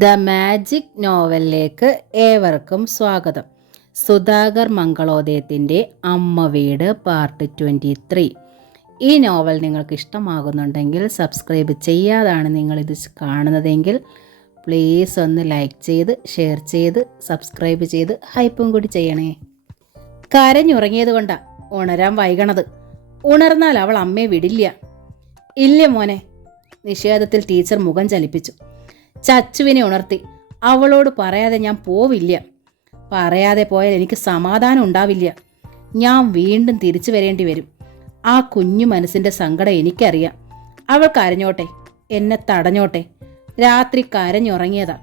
The magic നോവലിലേക്ക് ഏവർക്കും സ്വാഗതം. സുധാകർ മംഗളോദയത്തിൻ്റെ അമ്മ വീട് പാർട്ട് 23. ഈ നോവൽ നിങ്ങൾക്ക് ഇഷ്ടമാകുന്നുണ്ടെങ്കിൽ സബ്സ്ക്രൈബ് ചെയ്യാതാണ് നിങ്ങളിത് കാണുന്നതെങ്കിൽ പ്ലീസ് ഒന്ന് ലൈക്ക് ചെയ്ത് ഷെയർ ചെയ്ത് സബ്സ്ക്രൈബ് ചെയ്ത് ഹൈപ്പും കൂടി ചെയ്യണേ. കരഞ്ഞുറങ്ങിയത് കൊണ്ടാ ഉണരാൻ വൈകണത്. ഉണർന്നാൽ അവൾ അമ്മയെ വിടില്ല. ഇല്ല മോനെ. നിഷേധത്തിൽ ടീച്ചർ മുഖം ചലിപ്പിച്ചു. ചച്ചുവിനെ ഉണർത്തി. അവളോട് പറയാതെ ഞാൻ പോവില്ല. പറയാതെ പോയാൽ എനിക്ക് സമാധാനം ഉണ്ടാവില്ല. ഞാൻ വീണ്ടും തിരിച്ചു വരേണ്ടി വരും. ആ കുഞ്ഞു മനസ്സിൻ്റെ സങ്കടം എനിക്കറിയാം. അവൾ കരഞ്ഞോട്ടെ, എന്നെ തടഞ്ഞോട്ടെ. രാത്രി കരഞ്ഞുറങ്ങിയതാ.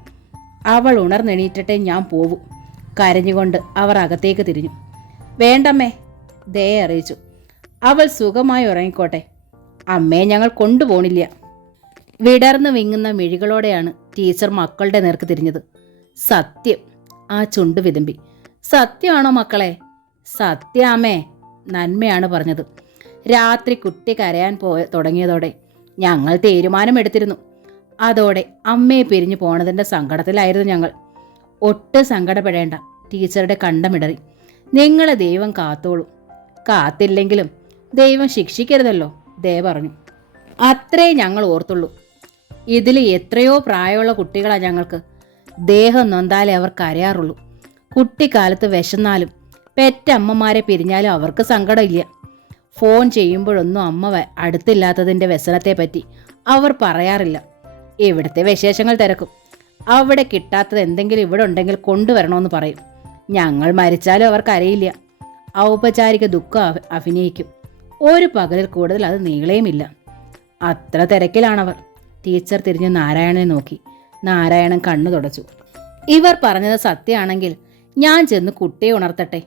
അവൾ ഉണർന്നെണീറ്റട്ടെ, ഞാൻ പോവും. കരഞ്ഞുകൊണ്ട് അവർ അകത്തേക്ക് തിരിഞ്ഞു. വേണ്ടമ്മേ, ദയെ അറിയിച്ചു. അവൾ സുഖമായി ഉറങ്ങിക്കോട്ടെ. അമ്മയെ ഞങ്ങൾ കൊണ്ടുപോണില്ല. വിടർന്നു വിങ്ങുന്ന മിഴികളോടെയാണ് ടീച്ചർ മക്കളുടെ നേർക്ക് തിരിഞ്ഞത്. സത്യം. ആ ചുണ്ടു വിതുമ്പി. സത്യമാണോ മക്കളെ? സത്യാമേ, നന്മയാണ് പറഞ്ഞത്. രാത്രി കുട്ടി കരയാൻ തുടങ്ങിയതോടെ ഞങ്ങൾ തീരുമാനമെടുത്തിരുന്നു. അതോടെ അമ്മയെ പിരിഞ്ഞു പോണതിൻ്റെ സങ്കടത്തിലായിരുന്നു ഞങ്ങൾ. ഒട്ടും സങ്കടപ്പെടേണ്ട. ടീച്ചറുടെ കണ്ടമിടറി. നിങ്ങളെ ദൈവം കാത്തോളൂ. കാത്തില്ലെങ്കിലും ദൈവം ശിക്ഷിക്കരുതല്ലോ, ദേ പറഞ്ഞു. അത്രേ ഞങ്ങൾ ഓർത്തുള്ളൂ. ഇതിൽ എത്രയോ പ്രായമുള്ള കുട്ടികളാണ് ഞങ്ങൾക്ക്. ദേഹം നൊന്താലേ അവർ കരയാറുള്ളൂ. കുട്ടിക്കാലത്ത് വിശന്നാലും പെറ്റമ്മമാരെ പിരിഞ്ഞാലും അവർക്ക് സങ്കടമില്ല. ഫോൺ ചെയ്യുമ്പോഴൊന്നും അമ്മ അടുത്തില്ലാത്തതിൻ്റെ വ്യസനത്തെപ്പറ്റി അവർ പറയാറില്ല. ഇവിടുത്തെ വിശേഷങ്ങൾ തിരക്കും. അവിടെ കിട്ടാത്തത് എന്തെങ്കിലും ഇവിടെ ഉണ്ടെങ്കിൽ കൊണ്ടുവരണമെന്ന് പറയും. ഞങ്ങൾ മരിച്ചാലും അവർ കരയില്ല. ഔപചാരിക ദുഃഖം അഭിനയിക്കും. ഒരു പകലിൽ കൂടുതൽ അത് നീളേയുമില്ല. അത്ര തിരക്കിലാണവർ. ടീച്ചർ തിരിഞ്ഞ് നാരായണനെ നോക്കി. നാരായണൻ കണ്ണു തുടച്ചു. ഇവർ പറഞ്ഞത് സത്യമാണെങ്കിൽ ഞാൻ ചെന്ന് കുട്ടിയെ ഉണർത്തട്ടെ.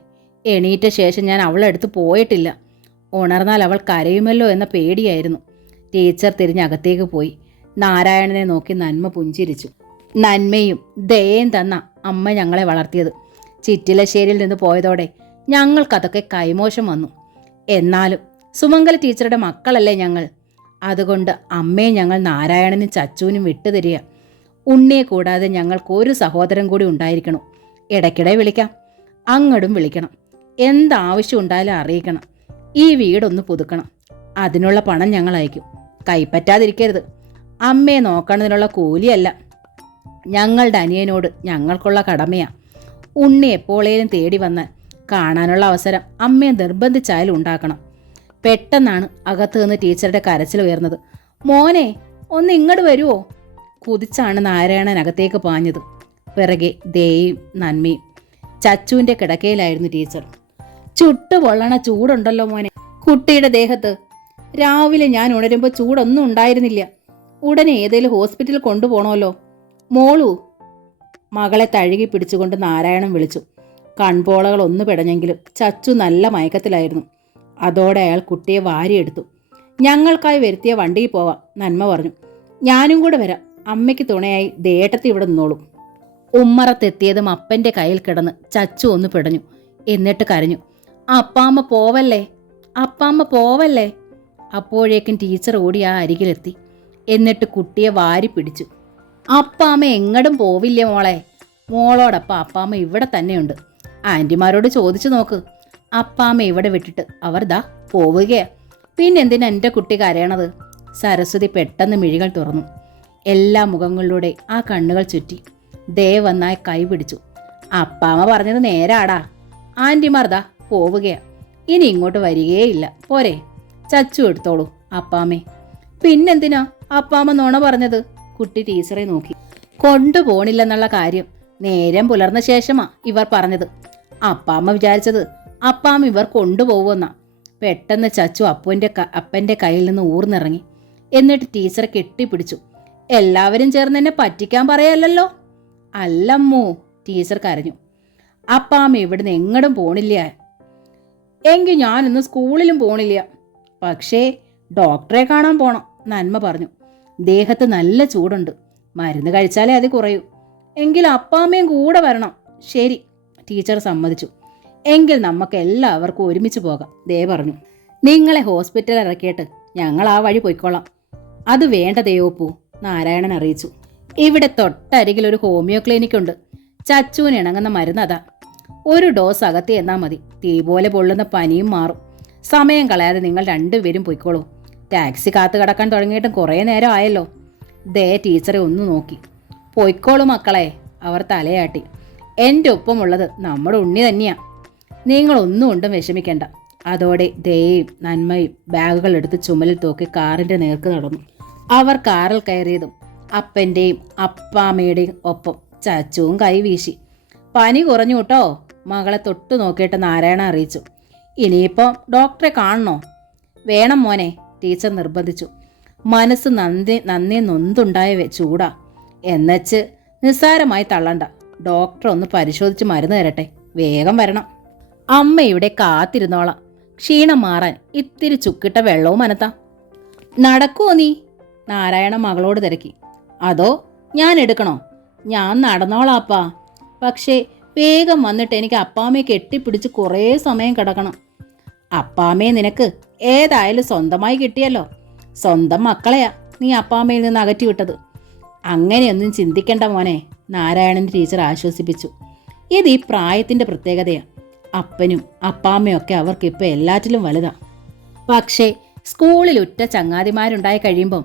എണീറ്റ ശേഷം ഞാൻ അവളെടുത്ത് പോയിട്ടില്ല. ഉണർന്നാൽ അവൾ കരയുമല്ലോ എന്ന പേടിയായിരുന്നു. ടീച്ചർ തിരിഞ്ഞ് അകത്തേക്ക് പോയി. നാരായണനെ നോക്കി നന്മ പുഞ്ചിരിച്ചു. നന്മയും ദയയും തന്ന അമ്മ ഞങ്ങളെ വളർത്തിയത്. ചിറ്റിലശ്ശേരിയിൽ നിന്ന് പോയതോടെ ഞങ്ങൾക്കതൊക്കെ കൈമോശം വന്നു. എന്നാലും സുമംഗല ടീച്ചറുടെ മക്കളല്ലേ ഞങ്ങൾ. അതുകൊണ്ട് അമ്മയെ ഞങ്ങൾ നാരായണനും ചച്ചുവിനും വിട്ടുതരിക. ഉണ്ണിയെ കൂടാതെ ഞങ്ങൾക്ക് ഒരു സഹോദരൻ കൂടി ഉണ്ടായിരിക്കണം. ഇടയ്ക്കിടെ വിളിക്കാം, അങ്ങോട്ടും വിളിക്കണം. എന്താവശ്യം ഉണ്ടായാലും അറിയിക്കണം. ഈ വീടൊന്ന് പുതുക്കണം. അതിനുള്ള പണം ഞങ്ങൾ അയക്കും. കൈപ്പറ്റാതിരിക്കരുത്. അമ്മയെ നോക്കണതിനുള്ള കൂലിയല്ല. ഞങ്ങളുടെ അനിയനോട് ഞങ്ങൾക്കുള്ള കടമയാ. ഉണ്ണി എപ്പോഴേലും തേടി വന്നാൽ കാണാനുള്ള അവസരം അമ്മയെ നിർബന്ധിച്ചായാലും ഉണ്ടാക്കണം. പെട്ടെന്നാണ് അകത്ത് നിന്ന് ടീച്ചറുടെ കരച്ചിൽ ഉയർന്നത്. മോനെ, ഒന്ന് ഇങ്ങോട്ട് വരുമോ? കുതിച്ചാണ് നാരായണൻ അകത്തേക്ക് പാഞ്ഞത്. പിറകെ ദേയും നന്മയും. ചച്ചുവിൻ്റെ കിടക്കയിലായിരുന്നു ടീച്ചർ. ചുട്ടുപൊള്ളണ ചൂടുണ്ടല്ലോ മോനെ കുട്ടിയുടെ ദേഹത്ത്. രാവിലെ ഞാൻ ഉണരുമ്പോൾ ചൂടൊന്നും ഉണ്ടായിരുന്നില്ല. ഉടനെ ഏതെങ്കിലും ഹോസ്പിറ്റലിൽ കൊണ്ടുപോകണമല്ലോ. മോളു. മകളെ തഴുകി പിടിച്ചുകൊണ്ട് നാരായണൻ വിളിച്ചു. കൺപോളകൾ ഒന്ന് പിടഞ്ഞെങ്കിലും ചച്ചു നല്ല മയക്കത്തിലായിരുന്നു. അതോടെ അയാൾ കുട്ടിയെ വാരിയെടുത്തു. ഞങ്ങൾക്കായി വരുത്തിയ വണ്ടിയിൽ പോവാം, നന്മ പറഞ്ഞു. ഞാനും കൂടെ വരാം. അമ്മയ്ക്ക് തുണയായി ദേട്ടത്തി ഇവിടെ നിന്നോളും. ഉമ്മറത്തെത്തിയതും അപ്പൻ്റെ കയ്യിൽ കിടന്ന് ചച്ചു ഒന്ന് പിടഞ്ഞു. എന്നിട്ട് കരഞ്ഞു. അപ്പാമ്മ പോവല്ലേ, അപ്പാമ്മ പോവല്ലേ. അപ്പോഴേക്കും ടീച്ചർ ഓടി ആ അരികിലെത്തി. എന്നിട്ട് കുട്ടിയെ വാരി പിടിച്ചു. അപ്പാമ്മ എങ്ങടും പോവില്ല മോളെ. മോളോടൊപ്പം അപ്പാമ്മ ഇവിടെ തന്നെയുണ്ട്. ആൻറ്റിമാരോട് ചോദിച്ചു നോക്ക്. അപ്പാമ്മ ഇവിടെ വിട്ടിട്ട് അവർ ദാ പോവുകയാ. പിന്നെന്തിനാ എൻ്റെ കുട്ടി കരയണത്? സരസ്വതി പെട്ടെന്ന് മിഴികൾ തുറന്നു. എല്ലാ മുഖങ്ങളിലൂടെ ആ കണ്ണുകൾ ചുറ്റി. വന്നായി കൈ പിടിച്ചു. അപ്പാമ്മ പറഞ്ഞത് നേരാടാ. ആൻറ്റിമാർ ദാ പോവുകയാ. ഇനി ഇങ്ങോട്ട് വരികയേയില്ല. പോരെ? ചച്ചു എടുത്തോളൂ അപ്പാമ്മേ. പിന്നെന്തിനാ അപ്പാമ്മ നുണ പറഞ്ഞത്? കുട്ടി ടീച്ചറെ നോക്കി. കൊണ്ടുപോണില്ലെന്നുള്ള കാര്യം നേരം പുലർന്ന ശേഷമാ ഇവർ പറഞ്ഞത്. അപ്പാമ്മ വിചാരിച്ചത് അപ്പാമ്മ ഇവർ കൊണ്ടുപോകുമെന്നാ. പെട്ടെന്ന് ചച്ചു അപ്പൻ്റെ കയ്യിൽ നിന്ന് ഊർന്നിറങ്ങി. എന്നിട്ട് ടീച്ചറെ കെട്ടിപ്പിടിച്ചു. എല്ലാവരും ചേർന്ന് എന്നെ പറ്റിക്കാൻ പറയല്ലോ. അല്ലമ്മോ, ടീച്ചർ കരഞ്ഞു. അപ്പാമ്മ ഇവിടുന്ന് എങ്ങടും പോണില്ല. എങ്കിൽ ഞാനിന്ന് സ്കൂളിലും പോണില്ല. പക്ഷേ ഡോക്ടറെ കാണാൻ പോണം, നന്മ പറഞ്ഞു. ദേഹത്ത് നല്ല ചൂടുണ്ട്. മരുന്ന് കഴിച്ചാലേ അത് കുറയൂ. എങ്കിൽ അപ്പാമ്മയും കൂടെ വരണം. ശരി, ടീച്ചർ സമ്മതിച്ചു. എങ്കിൽ നമുക്ക് എല്ലാവർക്കും ഒരുമിച്ച് പോകാം, ദേ പറഞ്ഞു. നിങ്ങളെ ഹോസ്പിറ്റലിൽ ഇറക്കിയിട്ട് ഞങ്ങൾ ആ വഴി പോയിക്കോളാം. അത് വേണ്ട ദേവപ്പൂ, നാരായണൻ അറിയിച്ചു. ഇവിടെ തൊട്ടരികിൽ ഒരു ഹോമിയോ ക്ലിനിക് ഉണ്ട്. ചച്ചുവിന് ഇണങ്ങുന്ന മരുന്ന് അതാ. ഒരു ഡോസ് അകത്തി എന്നാൽ മതി. തീ പോലെ പൊള്ളുന്ന പനിയും മാറും. സമയം കളയാതെ നിങ്ങൾ രണ്ടുപേരും പൊയ്ക്കോളൂ. ടാക്സി കാത്തു കിടക്കാൻ തുടങ്ങിയിട്ടും കുറേ നേരം ആയല്ലോ. ദേ ടീച്ചറെ ഒന്ന് നോക്കി. പൊയ്ക്കോളൂ മക്കളെ, അവർ തലയാട്ടി. എൻ്റെ ഒപ്പമുള്ളത് നമ്മുടെ ഉണ്ണി തന്നെയാ. നിങ്ങളൊന്നും കൊണ്ടും വിഷമിക്കേണ്ട. അതോടെ ദയയും നന്മയും ബാഗുകൾ എടുത്ത് ചുമലിൽ തൂക്കി കാറിൻ്റെ നേർക്ക് നടന്നു. അവർ കാറിൽ കയറിയതും അപ്പൻ്റെയും അപ്പാമ്മയുടെയും ഒപ്പം ചച്ചുവും കൈവീശി. പനി കുറഞ്ഞു കേട്ടോ, മകളെ തൊട്ടു നോക്കിയിട്ട് നാരായണ അറിയിച്ചു. ഇനിയിപ്പോൾ ഡോക്ടറെ കാണണോ? വേണം മോനെ, ടീച്ചർ നിർബന്ധിച്ചു. മനസ്സ് നന്നേ നൊന്തുണ്ടായ ചൂടാ. എന്നുവെച്ച് നിസ്സാരമായി തള്ളണ്ട. ഡോക്ടർ ഒന്ന് പരിശോധിച്ച് മരുന്ന് തരട്ടെ. വേഗം വരണം. അമ്മ ഇവിടെ കാത്തിരുന്നോളാം. ക്ഷീണം മാറാൻ ഇത്തിരി ചുക്കിട്ട വെള്ളവും അനത്താം. നടക്കുമോ നീ? നാരായണ മകളോട് തിരക്കി. അതോ ഞാൻ എടുക്കണോ? ഞാൻ നടന്നോളാപ്പാ. പക്ഷേ വേഗം വന്നിട്ട് എനിക്ക് അപ്പാമ്മയെ കെട്ടിപ്പിടിച്ച് കുറേ സമയം കിടക്കണം. അപ്പാമ്മയെ നിനക്ക് ഏതായാലും സ്വന്തമായി കിട്ടിയല്ലോ. സ്വന്തം മക്കളെയാ നീ അപ്പാമ്മയിൽ നിന്ന് അകറ്റി വിട്ടത്. അങ്ങനെയൊന്നും ചിന്തിക്കണ്ട മോനെ, നാരായണൻ ടീച്ചർ ആശ്വസിപ്പിച്ചു. ഇത് ഈ പ്രായത്തിൻ്റെ പ്രത്യേകതയാണ്. അപ്പനും അപ്പാമ്മയൊക്കെ അവർക്കിപ്പോൾ എല്ലാറ്റിലും വലുതാ. പക്ഷേ സ്കൂളിൽ ഉറ്റ ചങ്ങാതിമാരുണ്ടായി കഴിയുമ്പം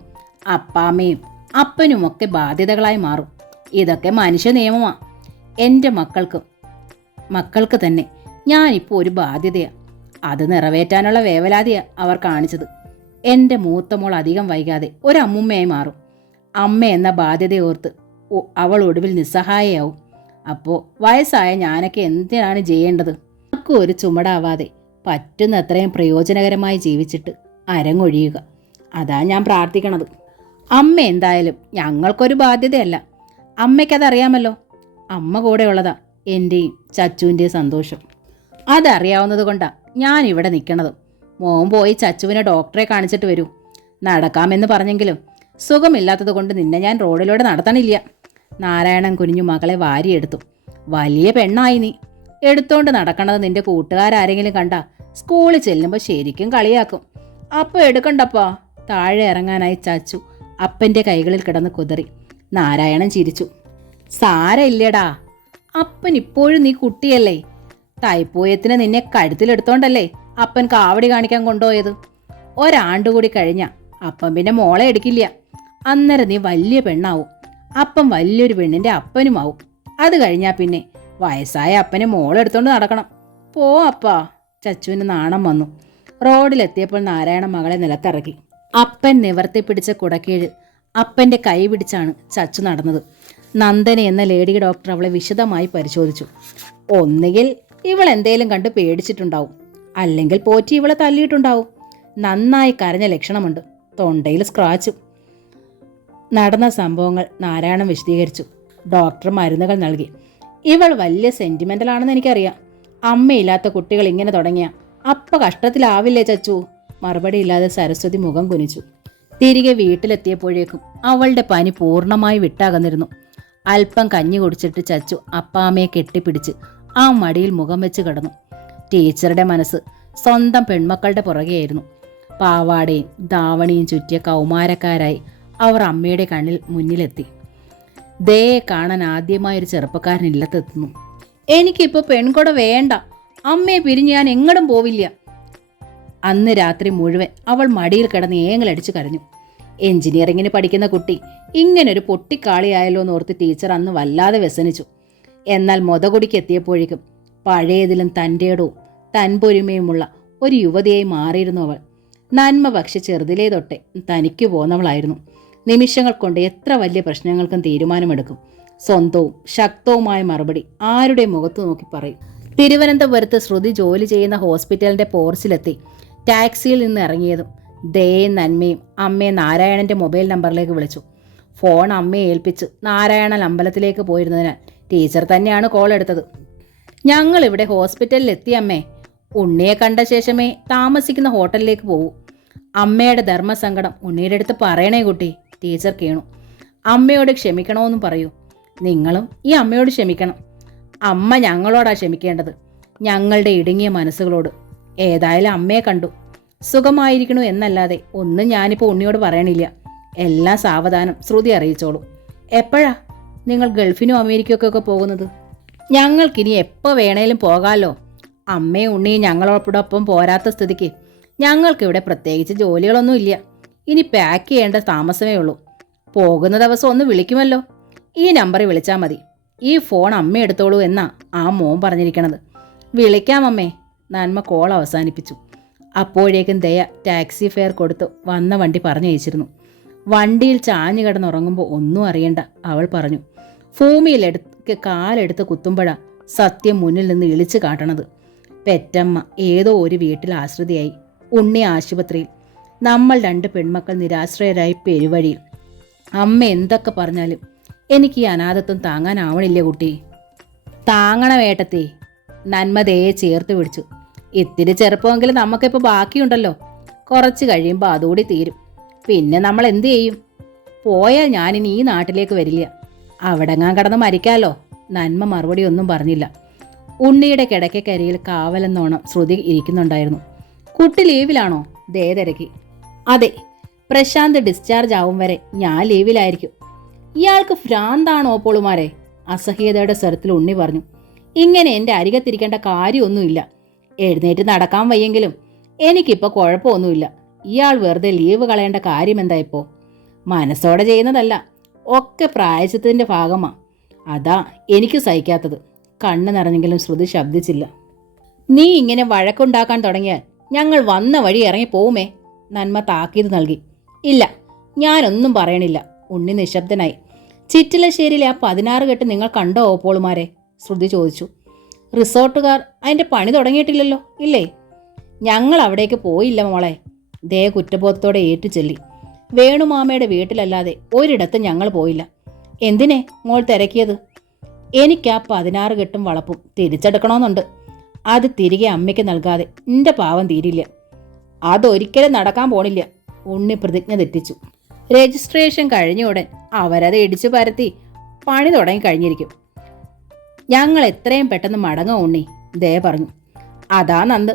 അപ്പാമ്മയും അപ്പനുമൊക്കെ ബാധ്യതകളായി മാറും. ഇതൊക്കെ മനുഷ്യ നിയമമാണ്. എൻ്റെ മക്കൾക്ക് തന്നെ ഞാനിപ്പോൾ ഒരു ബാധ്യതയാണ്. അത് നിറവേറ്റാനുള്ള വേവലാതിയാണ് അവർ കാണിച്ചത്. എൻ്റെ മൂത്ത മോൾ അധികം വൈകാതെ ഒരമ്മുമ്മയായി മാറും. അമ്മ എന്ന ബാധ്യതയോർത്ത് അവൾ ഒടുവിൽ നിസ്സഹായയാവും. അപ്പോൾ വയസ്സായ ഞാനൊക്കെ എന്തിനാണ് ചെയ്യേണ്ടത്? ആർക്കും ഒരു ചുമടാവാതെ പറ്റുന്നത്രയും പ്രയോജനകരമായി ജീവിച്ചിട്ട് അരങ്ങൊഴിയുക. അതാ ഞാൻ പ്രാർത്ഥിക്കണത്. അമ്മ എന്തായാലും ഞങ്ങൾക്കൊരു ബാധ്യതയല്ല. അമ്മയ്ക്കതറിയാമല്ലോ. അമ്മ കൂടെ ഉള്ളതാ എൻ്റെയും ചച്ചുവിൻ്റെയും സന്തോഷം. അതറിയാവുന്നത് കൊണ്ടാണ് ഞാൻ ഇവിടെ നിൽക്കണതും. മോൻ പോയി ചച്ചുവിനെ ഡോക്ടറെ കാണിച്ചിട്ട് വരൂ. നടക്കാമെന്ന് പറഞ്ഞെങ്കിലും സുഖമില്ലാത്തത് കൊണ്ട് നിന്നെ ഞാൻ റോഡിലൂടെ നടത്തണില്ല. നാരായണൻ കുനിഞ്ഞു മകളെ വാരിയെടുത്തു. വലിയ പെണ്ണായി നീ. എടുത്തോണ്ട് നടക്കണത് നിന്റെ കൂട്ടുകാരാരെങ്കിലും കണ്ടാ സ്കൂളിൽ ചെല്ലുമ്പോൾ ശരിക്കും കളിയാക്കും. അപ്പോൾ എടുക്കണ്ടപ്പാ. താഴെ ഇറങ്ങാനായി ചച്ചു അപ്പൻ്റെ കൈകളിൽ കിടന്ന് കുതറി. നാരായണൻ ചിരിച്ചു. സാരയില്ലടാ, അപ്പൻ ഇപ്പോഴും നീ കുട്ടിയല്ലേ. തൈപ്പൂയത്തിന് നിന്നെ കഴുത്തിലെടുത്തോണ്ടല്ലേ അപ്പൻ കാവടി കാണിക്കാൻ കൊണ്ടുപോയത്. ഒരാണ്ടുകൂടി കഴിഞ്ഞാ അപ്പൻ പിന്നെ മോളെ എടുക്കില്ല. അന്നേരം നീ വലിയ പെണ്ണാവും. അപ്പം വലിയൊരു പെണ്ണിൻ്റെ അപ്പനുമാവും. അത് കഴിഞ്ഞാൽ പിന്നെ വയസ്സായ അപ്പനെ മോളെടുത്തോണ്ട് നടക്കണം. പോ അപ്പാ. ചച്ചുവിന് നാണം വന്നു. റോഡിലെത്തിയപ്പോൾ നാരായണ മകളെ നിലത്തിറക്കി. അപ്പൻ നിവർത്തിപ്പിടിച്ച കുടക്കീഴിൽ അപ്പൻ്റെ കൈ പിടിച്ചാണ് ചച്ചു നടന്നത്. നന്ദന എന്ന ലേഡി ഡോക്ടർ അവളെ വിശദമായി പരിശോധിച്ചു. ഒന്നുകിൽ ഇവൾ എന്തേലും കണ്ട് പേടിച്ചിട്ടുണ്ടാവും, അല്ലെങ്കിൽ പോറ്റി ഇവളെ തല്ലിയിട്ടുണ്ടാവും. നന്നായി കരഞ്ഞ ലക്ഷണമുണ്ട്. തൊണ്ടയിൽ സ്ക്രാച്ചും. നടന്ന സംഭവങ്ങൾ നാരായണൻ വിശദീകരിച്ചു. ഡോക്ടർ മരുന്നുകൾ നൽകി. ഇവൾ വലിയ സെന്റിമെന്റലാണെന്ന് എനിക്കറിയാം. അമ്മയില്ലാത്ത കുട്ടികൾ ഇങ്ങനെ തുടങ്ങിയ അപ്പ കഷ്ടത്തിലാവില്ലേ ചച്ചു? മറുപടിയില്ലാതെ സരസ്വതി മുഖം കുനിച്ചു. തിരികെ വീട്ടിലെത്തിയപ്പോഴേക്കും അവളുടെ പനി പൂർണ്ണമായി വിട്ടകന്നിരുന്നു. അല്പം കഞ്ഞി കുടിച്ചിട്ട് ചച്ചു അപ്പാമ്മയെ കെട്ടിപ്പിടിച്ച് ആ മടിയിൽ മുഖം വെച്ച് കിടന്നു. ടീച്ചറുടെ മനസ്സ് സ്വന്തം പെൺമക്കളുടെ പുറകെയായിരുന്നു. പാവാടയും ധാവണിയും ചുറ്റിയ കൗമാരക്കാരായി അവർ അമ്മയുടെ കണ്ണിൽ മുന്നിലെത്തി. ദയെ കാണാൻ ആദ്യമായൊരു ചെറുപ്പക്കാരൻ ഇല്ലത്തെത്തുന്നു. എനിക്കിപ്പോൾ പെൺകൊട വേണ്ട. അമ്മയെ പിരിഞ്ഞ് ഞാൻ എങ്ങടും പോവില്ല. അന്ന് രാത്രി മുഴുവൻ അവൾ മടിയിൽ കിടന്ന് ഏങ്ങലടിച്ച് കരഞ്ഞു. എഞ്ചിനീയറിങ്ങിന് പഠിക്കുന്ന കുട്ടി ഇങ്ങനൊരു പൊട്ടിക്കാളിയായല്ലോ എന്നോർത്ത് ടീച്ചർ അന്ന് വല്ലാതെ വ്യസനിച്ചു. എന്നാൽ മൊതകുടിക്ക് എത്തിയപ്പോഴേക്കും പഴയതിലും തൻ്റെടവും തൻപൊരുമയുമുള്ള ഒരു യുവതിയായി മാറിയിരുന്നു അവൾ. നന്മ പക്ഷെ ചെറുതിലേ തൊട്ടേ തനിക്ക് പോന്നവളായിരുന്നു. നിമിഷങ്ങൾ കൊണ്ട് എത്ര വലിയ പ്രശ്നങ്ങൾക്കും തീരുമാനമെടുക്കും. സ്വന്തവും ശക്തവുമായ മറുപടി ആരുടെ മുഖത്ത് നോക്കി പറയും. തിരുവനന്തപുരത്ത് ശ്രുതി ജോലി ചെയ്യുന്ന ഹോസ്പിറ്റലിൻ്റെ പോർച്ചിലെത്തി ടാക്സിയിൽ നിന്ന് ഇറങ്ങിയതും ദയയും നന്മയും അമ്മയെ നാരായണൻ്റെ മൊബൈൽ നമ്പറിലേക്ക് വിളിച്ചു. ഫോൺ അമ്മയെ ഏൽപ്പിച്ച് നാരായണൻ അമ്പലത്തിലേക്ക് പോയിരുന്നതിനാൽ ടീച്ചർ തന്നെയാണ് കോൾ എടുത്തത്. ഞങ്ങളിവിടെ ഹോസ്പിറ്റലിൽ എത്തി അമ്മേ. ഉണ്ണിയെ കണ്ട ശേഷമേ താമസിക്കുന്ന ഹോട്ടലിലേക്ക് പോകൂ. അമ്മയുടെ ധർമ്മസങ്കടം ഉണ്ണിയുടെ അടുത്ത് പറയണേ കുട്ടി. ടീച്ചർ കേണു. അമ്മയോട് ക്ഷമിക്കണമെന്നും പറയൂ. നിങ്ങളും ഈ അമ്മയോട് ക്ഷമിക്കണം. അമ്മ ഞങ്ങളോടാ ക്ഷമിക്കേണ്ടത്, ഞങ്ങളുടെ ഇടുങ്ങിയ മനസ്സുകളോട്. ഏതായാലും അമ്മയെ കണ്ടു, സുഖമായിരിക്കണു എന്നല്ലാതെ ഒന്നും ഞാനിപ്പോൾ ഉണ്ണിയോട് പറയണില്ല. എല്ലാം സാവധാനം ശ്രുതി അറിയിച്ചോളൂ. എപ്പോഴാ നിങ്ങൾ ഗൾഫിനും അമേരിക്കയ്ക്കൊക്കെ പോകുന്നത്? ഞങ്ങൾക്കിനി എപ്പോൾ വേണേലും പോകാമല്ലോ. അമ്മയും ഉണ്ണിയും ഞങ്ങളോടൊപ്പം പോരാത്ത സ്ഥിതിക്ക് ഞങ്ങൾക്കിവിടെ പ്രത്യേകിച്ച് ജോലികളൊന്നും ഇല്ല. ഇനി പാക്ക് ചെയ്യേണ്ട താമസമേ ഉള്ളൂ. പോകുന്ന ദിവസം ഒന്ന് വിളിക്കുമല്ലോ. ഈ നമ്പറിൽ വിളിച്ചാൽ മതി. ഈ ഫോൺ അമ്മ എടുത്തോളൂ എന്നാ ആ മോൻ പറഞ്ഞിരിക്കണത്. വിളിക്കാം അമ്മേ. നന്മ കോൾ അവസാനിപ്പിച്ചു. അപ്പോഴേക്കും ദയ ടാക്സി ഫെയർ കൊടുത്ത് വന്ന വണ്ടി പറഞ്ഞയച്ചിരുന്നു. വണ്ടിയിൽ ചാഞ്ഞു കിടന്നുറങ്ങുമ്പോൾ ഒന്നും അറിയണ്ട അവൾ പറഞ്ഞു. ഭൂമിയിലെടുത്ത് കാലെടുത്ത് കുത്തുമ്പോഴാ സത്യം മുന്നിൽ നിന്ന് ഇളിച്ചു കാട്ടണത്. പെറ്റമ്മ ഏതോ ഒരു വീട്ടിൽ ആശ്രിതയായി, ഉണ്ണി ആശുപത്രിയിൽ, നമ്മൾ 2 പെൺമക്കൾ നിരാശ്രയരായി പെരുവഴിയിൽ. അമ്മ എന്തൊക്കെ പറഞ്ഞാലും എനിക്ക് ഈ അനാഥത്വം താങ്ങാനാവണില്ല കുട്ടി. താങ്ങണമേട്ടത്തി. നന്മ ദയെ ചേർത്ത് പിടിച്ചു. ഇത്തിരി ചെറുപ്പമെങ്കിലും നമുക്കിപ്പോൾ ബാക്കിയുണ്ടല്ലോ. കുറച്ച് കഴിയുമ്പോൾ അതുകൂടി തീരും. പിന്നെ നമ്മൾ എന്തു ചെയ്യും? പോയാൽ ഞാനിനി ഈ നാട്ടിലേക്ക് വരില്ല. അവിടെങ്ങാൻ കിടന്ന് മരിക്കാലോ. നന്മ മറുപടി ഒന്നും പറഞ്ഞില്ല. ഉണ്ണിയുടെ കിടക്കക്കരിയിൽ കാവലെന്നോണം ശ്രുതി ഇരിക്കുന്നുണ്ടായിരുന്നു. കുട്ടി ലീവിലാണോ? ദേ തിരക്കി. അതെ, പ്രശാന്ത് ഡിസ്ചാർജ് ആവും വരെ ഞാൻ ലീവിലായിരിക്കും. ഇയാൾക്ക് ഭ്രാന്താണോ പോളുമാരെ? അസഹ്യതയുടെ സ്വരത്തിൽ ഉണ്ണി പറഞ്ഞു. ഇങ്ങനെ എൻ്റെ അരികത്തിരിക്കേണ്ട കാര്യമൊന്നുമില്ല. എഴുന്നേറ്റ് നടക്കാൻ വയ്യെങ്കിലും എനിക്കിപ്പോൾ കുഴപ്പമൊന്നുമില്ല. ഇയാൾ വെറുതെ ലീവ് കളയേണ്ട കാര്യമെന്താ ഇപ്പോൾ? മനസ്സോടെ ചെയ്യുന്നതല്ല, ഒക്കെ പ്രായശ്ചിത്തത്തിൻ്റെ ഭാഗമാണ്. അതാ എനിക്ക് സഹിക്കാത്തത്. കണ്ണ് നിറഞ്ഞെങ്കിലും ശ്രുതി ശബ്ദിച്ചില്ല. നീ ഇങ്ങനെ വഴക്കുണ്ടാക്കാൻ തുടങ്ങിയാൽ ഞങ്ങൾ വന്ന വഴി ഇറങ്ങി പോവുമേ. നന്മ താക്കീത് നൽകി. ഇല്ല, ഞാനൊന്നും പറയണില്ല. ഉണ്ണി നിശബ്ദനായി. ചിറ്റിലശ്ശേരിയിലെ ആ 16 കെട്ട് നിങ്ങൾ കണ്ടോ ഓപ്പോളുമാരെ? ശ്രുതി ചോദിച്ചു. റിസോർട്ടുകാർ അതിൻ്റെ പണി തുടങ്ങിയിട്ടില്ലല്ലോ, ഇല്ലേ? ഞങ്ങൾ അവിടേക്ക് പോയില്ല മോളെ. ദേ കുറ്റബോധത്തോടെ ഏറ്റുചൊല്ലി. വേണുമാമയുടെ വീട്ടിലല്ലാതെ ഒരിടത്തും ഞങ്ങൾ പോയില്ല. എന്തിനെ മോൾ തിരക്കിയത്? എനിക്ക് ആ 16 കെട്ടും വളപ്പും തിരിച്ചെടുക്കണമെന്നുണ്ട്. അത് തിരികെ അമ്മയ്ക്ക് നൽകാതെ എൻ്റെ പാവം തീരില്ല. അതൊരിക്കലും നടക്കാൻ പോണില്ല. ഉണ്ണി പ്രതിജ്ഞ തെറ്റിച്ചു. രജിസ്ട്രേഷൻ കഴിഞ്ഞ ഉടൻ അവരത് ഇടിച്ചു പരത്തി പണി തുടങ്ങി കഴിഞ്ഞിരിക്കും. ഞങ്ങൾ എത്രയും പെട്ടെന്ന് മടങ്ങാം ഉണ്ണി, ദേ പറഞ്ഞു. അതാ നന്ദ്.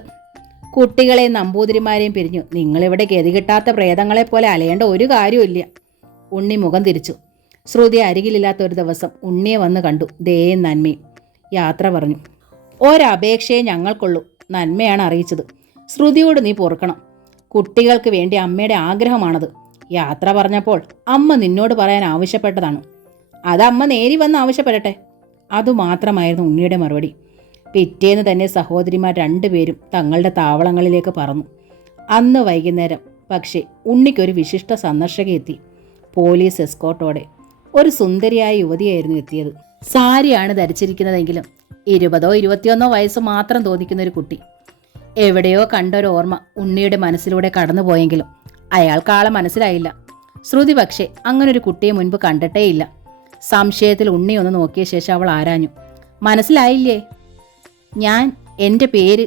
കുട്ടികളെയും നമ്പൂതിരിമാരെയും പിരിഞ്ഞു നിങ്ങളിവിടെ ഗതി കിട്ടാത്ത പ്രേതങ്ങളെ പോലെ അലയേണ്ട ഒരു കാര്യമില്ല. ഉണ്ണി മുഖം തിരിച്ചു. ശ്രുതി അരികിലില്ലാത്ത ഒരു ദിവസം ഉണ്ണിയെ വന്ന് കണ്ടു. ദയയും നന്മയും യാത്ര പറഞ്ഞു. ഒരപേക്ഷയെ ഞങ്ങൾക്കുള്ളൂ. നന്മയാണ് അറിയിച്ചത്. ശ്രുതിയോട് നീ പൊറുക്കണം. കുട്ടികൾക്ക് വേണ്ടി അമ്മയുടെ ആഗ്രഹമാണത്. യാത്ര പറഞ്ഞപ്പോൾ അമ്മ നിന്നോട് പറയാൻ ആവശ്യപ്പെട്ടതാണ്. അതമ്മ നേരി വന്ന് ആവശ്യപ്പെടട്ടെ. അതുമാത്രമായിരുന്നു ഉണ്ണിയുടെ മറുപടി. പിറ്റേന്ന് തന്നെ സഹോദരിമാർ 2 പേരും തങ്ങളുടെ താവളങ്ങളിലേക്ക് പറന്നു. അന്ന് വൈകുന്നേരം പക്ഷേ ഉണ്ണിക്കൊരു വിശിഷ്ട സന്ദർശക എത്തി. പോലീസ് എസ്കോർട്ടോടെ ഒരു സുന്ദരിയായ യുവതിയായിരുന്നു എത്തിയത്. സാരിയാണ് ധരിച്ചിരിക്കുന്നതെങ്കിലും 20ഓ 21ഓ വയസ്സ് മാത്രം തോന്നിക്കുന്ന ഒരു കുട്ടി. എവിടെയോ കണ്ടൊരോർമ്മ ഉണ്ണിയുടെ മനസ്സിലൂടെ കടന്നുപോയെങ്കിലും അയാൾക്കാളെ മനസ്സിലായില്ല. ശ്രുതി പക്ഷേ അങ്ങനൊരു കുട്ടിയെ മുൻപ് കണ്ടിട്ടേയില്ല. സംശയത്തിൽ ഉണ്ണി ഒന്ന് നോക്കിയ ശേഷം അവൾ ആരാഞ്ഞു. മനസ്സിലായില്ലേ? എൻ്റെ പേര്.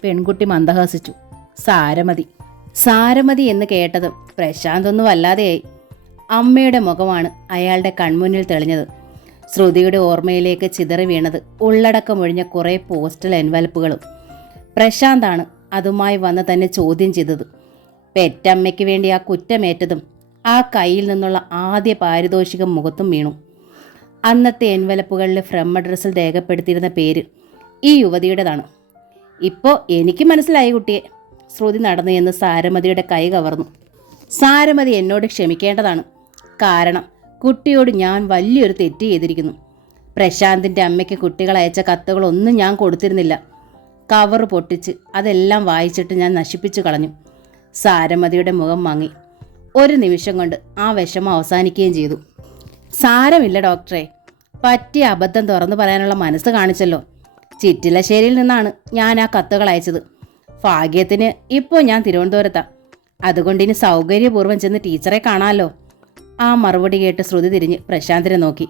പെൺകുട്ടി മന്ദഹസിച്ചു. സാരമതി. സാരമതി എന്ന് കേട്ടതും പ്രശാന്ത് ഒന്നും വല്ലാതെയായി. അമ്മയുടെ മുഖമാണ് അയാളുടെ കൺമുന്നിൽ തെളിഞ്ഞത്. ശ്രുതിയുടെ ഓർമ്മയിലേക്ക് ചിതറി വീണത് ഉള്ളടക്കമൊഴിഞ്ഞ കുറേ പോസ്റ്റൽ എൻവലപ്പുകളും. പ്രശാന്താണ് അതുമായി വന്ന് തന്നെ ചോദ്യം ചെയ്തത്. പെറ്റമ്മയ്ക്ക് വേണ്ടി ആ കുറ്റമേറ്റതും ആ കയ്യിൽ നിന്നുള്ള ആദ്യ പാരിതോഷികം മുഖത്തും വീണു. അന്നത്തെ എൻവലപ്പുകളിൽ ഫ്രം അഡ്രസ്സിൽ രേഖപ്പെടുത്തിയിരുന്ന പേര് ഈ യുവതിയുടേതാണ്. ഇപ്പോൾ എനിക്ക് മനസ്സിലായി കുട്ടിയെ. ശ്രുതി നടന്നു എന്ന് സാരമതിയുടെ കൈ കവർന്നു. സാരമതി എന്നോട് ക്ഷമിക്കേണ്ടതാണ്. കാരണം കുട്ടിയോട് ഞാൻ വലിയൊരു തെറ്റ് ചെയ്തിരിക്കുന്നു. പ്രശാന്തിൻ്റെ അമ്മയ്ക്ക് കുട്ടികൾ അയച്ച കത്തുകളൊന്നും ഞാൻ കൊടുത്തിരുന്നില്ല. കവർ പൊട്ടിച്ച് അതെല്ലാം വായിച്ചിട്ട് ഞാൻ നശിപ്പിച്ചു കളഞ്ഞു. സാരമതിയുടെ മുഖം മങ്ങി. ഒരു നിമിഷം കൊണ്ട് ആ വിഷമം അവസാനിക്കുകയും ചെയ്തു. സാരമില്ല ഡോക്ടറെ, പറ്റിയ അബദ്ധം തുറന്നു പറയാനുള്ള മനസ്സ് കാണിച്ചല്ലോ. ചിറ്റിലശ്ശേരിയിൽ നിന്നാണ് ഞാൻ ആ കത്തുകൾ അയച്ചത്. ഭാഗ്യത്തിന് ഇപ്പോൾ ഞാൻ തിരുവനന്തപുരത്താണ്. അതുകൊണ്ടിനി സൗകര്യപൂർവ്വം ചെന്ന് ടീച്ചറെ കാണാമല്ലോ. ആ മറുപടി കേട്ട് ശ്രുതി തിരിഞ്ഞ് പ്രശാന്തിനെ നോക്കി.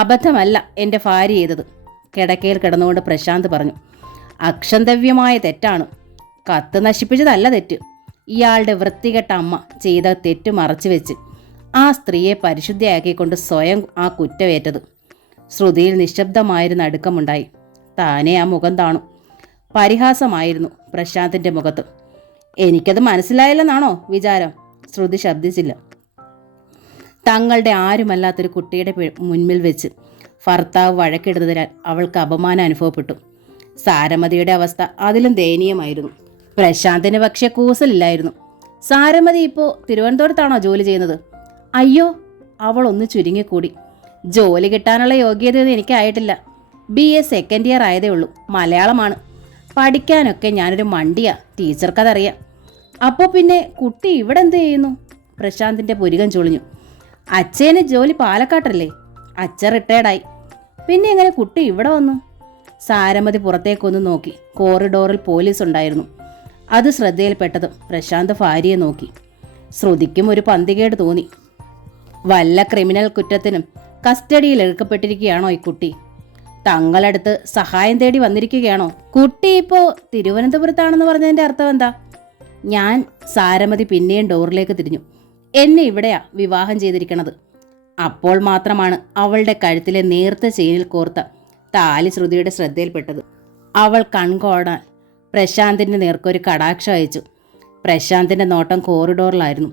അബദ്ധമല്ല എൻ്റെ ഭാര്യ ചെയ്തത്, കിടക്കയിൽ കിടന്നുകൊണ്ട് പ്രശാന്ത് പറഞ്ഞു. അക്ഷന്തവ്യമായ തെറ്റാണ്. കത്ത് നശിപ്പിച്ചതല്ല തെറ്റ്. ഇയാളുടെ വൃത്തികെട്ട അമ്മ ചെയ്ത തെറ്റ് മറച്ചു വെച്ച് ആ സ്ത്രീയെ പരിശുദ്ധയാക്കിക്കൊണ്ട് സ്വയം ആ കുറ്റമേറ്റത്. ശ്രുതിയിൽ നിശബ്ദമായൊരു നടുക്കമുണ്ടായി. താനേ ആ മുഖം താണു. പരിഹാസമായിരുന്നു പ്രശാന്തിൻ്റെ മുഖത്ത്. എനിക്കത് മനസ്സിലായില്ലെന്നാണോ വിചാരം? ശ്രുതി ശബ്ദിച്ചില്ല. തങ്ങളുടെ ആരുമല്ലാത്തൊരു കുട്ടിയുടെ മുൻപിൽ വെച്ച് ഭർത്താവ് വഴക്കിടുന്നതിനാൽ അവൾക്ക് അപമാനം അനുഭവപ്പെട്ടു. സാരമതിയുടെ അവസ്ഥ അതിലും ദയനീയമായിരുന്നു. പ്രശാന്തിന് പക്ഷേ കൂസലില്ലായിരുന്നു. സാരമതി ഇപ്പോൾ തിരുവനന്തപുരത്താണോ ജോലി ചെയ്യുന്നത്? അയ്യോ, അവൾ ഒന്ന് ചുരുങ്ങിക്കൂടി. ജോലി കിട്ടാനുള്ള യോഗ്യതയൊന്നും എനിക്കായിട്ടില്ല. BA സെക്കൻഡ് ഇയർ ആയതേ ഉള്ളൂ. മലയാളമാണ്. പഠിക്കാനൊക്കെ ഞാനൊരു മണ്ടിയാ, ടീച്ചർക്കതറിയാം. അപ്പോൾ പിന്നെ കുട്ടി ഇവിടെ എന്ത് ചെയ്യുന്നു? പ്രശാന്തിൻ്റെ പുരികം ചൊളിഞ്ഞു. അച്ഛന് ജോലി പാലക്കാട്ടല്ലേ? അച്ഛൻ റിട്ടയർഡായി. പിന്നെ എങ്ങനെ കുട്ടി ഇവിടെ വന്നു? സാരമതി പുറത്തേക്കൊന്ന് നോക്കി. കോറിഡോറിൽ പോലീസ് ഉണ്ടായിരുന്നു. അത് ശ്രദ്ധയിൽപ്പെട്ടതും പ്രശാന്ത് ഭാര്യയെ നോക്കി. ശ്രുതിക്കും ഒരു പന്തികേട് തോന്നി. വല്ല ക്രിമിനൽ കുറ്റത്തിനും കസ്റ്റഡിയിൽ എടുക്കപ്പെട്ടിരിക്കുകയാണോ ഈ കുട്ടി? തങ്ങളടുത്ത് സഹായം തേടി വന്നിരിക്കുകയാണോ? കുട്ടി ഇപ്പോൾ തിരുവനന്തപുരത്താണെന്ന് പറഞ്ഞതിൻ്റെ അർത്ഥം എന്താ? ഞാൻ സാരമതി പിന്നെയും ഡോറിലേക്ക് തിരിഞ്ഞു. എന്നെ ഇവിടെയാ വിവാഹം ചെയ്തിരിക്കണത്. അപ്പോൾ മാത്രമാണ് അവളുടെ കഴുത്തിലെ നേർത്ത ചെയിനിൽ കോർത്ത താലി ശ്രുതിയുടെ ശ്രദ്ധയിൽപ്പെട്ടത്. അവൾ കൺകോടാൻ പ്രശാന്തിൻ്റെ നേർക്കൊരു കടാക്ഷം അയച്ചു. പ്രശാന്തിൻ്റെ നോട്ടം കോറിഡോറിലായിരുന്നു.